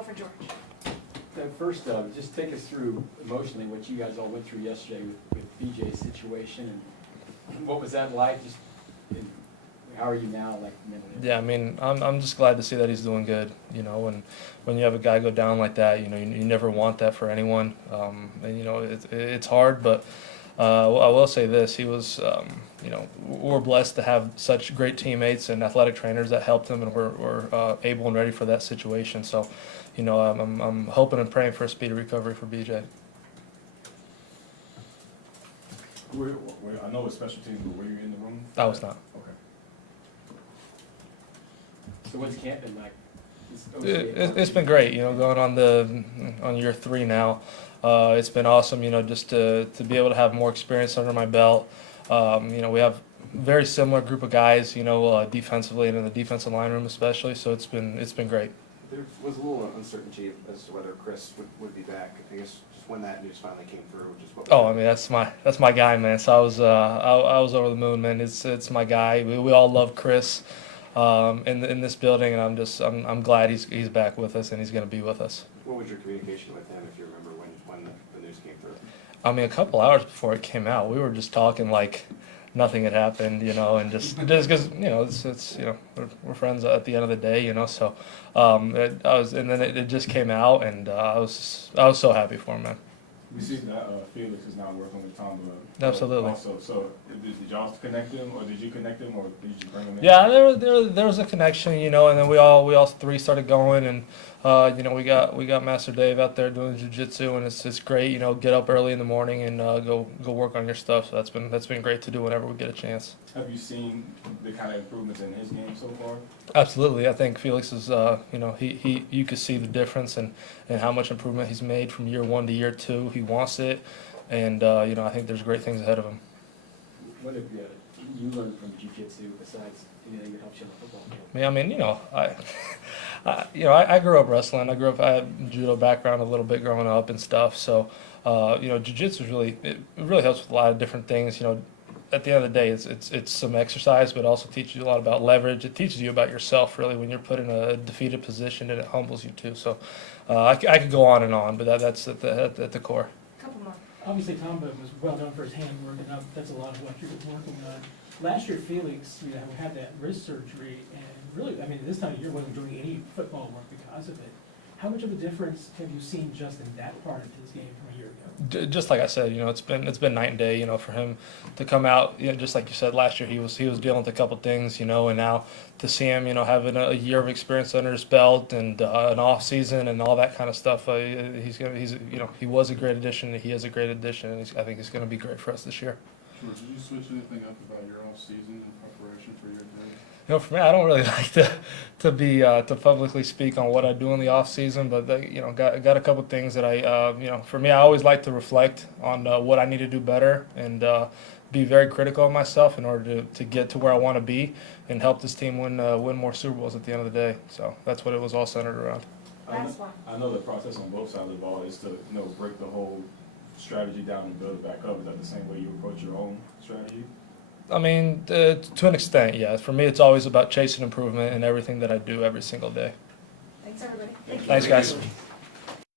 go for George. First, just take us through emotionally what you guys all went through yesterday with BJ's situation, and what was that like? Just how are you now, like mentally? Yeah, I mean, I'm just glad to see that he's doing good. You know, and when you have a guy go down like that, you know, you never want that for anyone. And you know, it's hard, but I will say this: he was, you know, we're blessed to have such great teammates and athletic trainers that helped him, and we're able and ready for that situation. So, you know, I'm hoping and praying for a speedy recovery for BJ. I know it's special teams, but were you in the room? I was not. Okay. So what's camp been like? It's been great, you know, going on year 3 now. It's been awesome, you know, just to be able to have more experience under my belt. You know, we have a very similar group of guys, you know, defensively and in the defensive line room especially. So it's been great. There was a little uncertainty as to whether Chris would be back. I guess just when that news finally came through, just what. Oh, I mean, that's my guy, man. So I was over the moon, man. It's my guy. We all love Chris in this building, and I'm glad he's back with us and he's going to be with us. What was your communication with him, if you remember when the news came through? I mean, a couple hours before it came out, we were just talking like nothing had happened, you know, and just because you know it's you know we're friends at the end of the day, you know. So and then it just came out, and I was so happy for him, man. We see that Felix is now working with Tom. Absolutely. Also, so did y'all connect him, or did you connect him, or did you just bring him in? Yeah, there was a connection, you know, and then we all 3 started going, and you know, we got Master Dave out there doing jiu-jitsu, and it's great, you know, get up early in the morning and go work on your stuff. So that's been great to do whenever we get a chance. Have you seen the kind of improvements in his game so far? Absolutely, I think Felix is, you know, you could see the difference and how much improvement he's made from year 1 to year 2. He wants it, and you know, I think there's great things ahead of him. What have you learned from jiu-jitsu besides anything that helps you on the football field? I mean, you know, I grew up wrestling. I had judo background a little bit growing up and stuff. So, you know, jiu-jitsu really helps with a lot of different things. You know, at the end of the day, it's some exercise, but it also teaches you a lot about leverage. It teaches you about yourself, really, when you're put in a defeated position, and it humbles you too. So, I could go on and on, but that's at the core. Couple more. Obviously, Tom was well known for his handwork, and that's a lot of what you're working on. Last year, Felix, you know, had that wrist surgery, and really, I mean, this time of year wasn't doing any football work because of it. How much of a difference have you seen just in that part of his game from a year ago? Just like I said, you know, it's been night and day, you know, for him to come out, you know, just like you said, last year he was dealing with a couple things, you know, and now to see him, you know, having a year of experience under his belt and an off season and all that kind of stuff, he's you know, he was a great addition, he is a great addition, and I think he's going to be great for us this year. George, did you switch anything up about your off season in preparation for your day? You know, for me, I don't really like to publicly speak on what I do in the off season, but you know, got a couple things that I you know, for me, I always like to reflect on what I need to do better and be very critical of myself in order to get to where I want to be and help this team win more Super Bowls at the end of the day. So that's what it was all centered around. Last one. I know the process on both sides of the ball is to, you know, break the whole strategy down and build it back up. Is that the same way you approach your own strategy? I mean, to an extent, yeah. For me, it's always about chasing improvement in everything that I do every single day. Thanks, everybody. Thanks, guys.